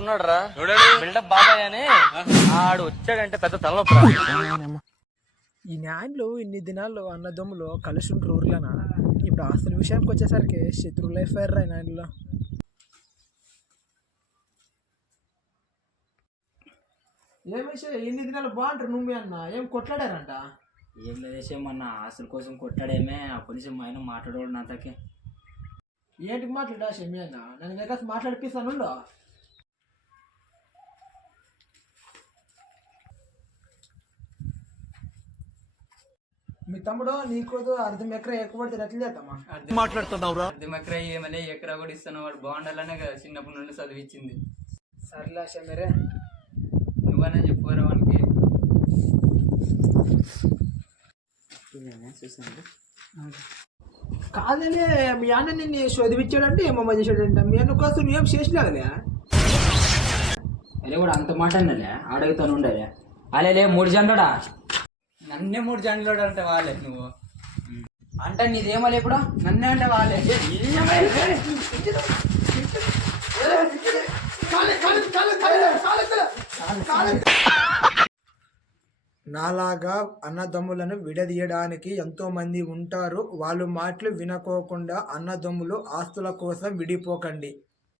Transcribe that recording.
ఉన్నాడు రా బిల్డప్ బాబాయ్ అని ఆడు వచ్చాడంటే పెద్ద తలనొప్పి. ఈ న్యాయంలో ఇన్ని దినాల్లో అన్నదమ్ములు కలిసి ఉంటారు ఊర్లోనా. ఇప్పుడు ఆస్తుల విషయానికి వచ్చేసరికి శత్రువులు అయిపోయారు రా న్యాయంలో. ఏమేసే ఎన్ని దినాలు బాగుంటారు నువ్వు అన్న ఏం కొట్లాడారంట? ఏం లేదేసే మొన్న ఆస్తుల కోసం కొట్టాడేమే అప్పటి నుంచి మా ఆయన మాట్లాడవాడు నాతోకి. ఏంటికి మాట్లాడా షమి అన్న? నన్ను దగ్గర మాట్లాడిపిస్తాను. మీ తమ్ముడు నీకు అర్ధం ఎకరా ఎక్కువ పడితే ఎట్లా చేద్దామా? మాట్లాడుతున్నావురా? అర్ధం ఎకరా ఏమలే ఎకరా కూడా ఇస్తాను. వాడు బాగుండాలనే కదా చిన్నప్పటి నుండి చదివించింది. సర్లే షమీరే, నువ్వనే చెప్పుకోరా వానికి. కాదలే మీ అన్న నిన్ను చదివించాడంటే ఏమమ్మ చేశాడంట. మీ అన్న కోసం నువ్వేం చేసినాగలే. అదే కూడా అంత మాట అన్నలే అడుగుతాను ఉండలే. అలే 3 జంటడా నన్నే 3 జంటలు అంటే వాళ్ళే నువ్వు అంటే నీదేమలే ఇప్పుడు నన్నే అంటే వాళ్ళే. నాలాగా అన్నదమ్ములను విడదీయడానికి ఎంతో మంది ఉంటారు. వాళ్ళు మాటలు వినుకోకుండా అన్నదమ్ములు ఆస్తుల కోసం విడిపోకండి.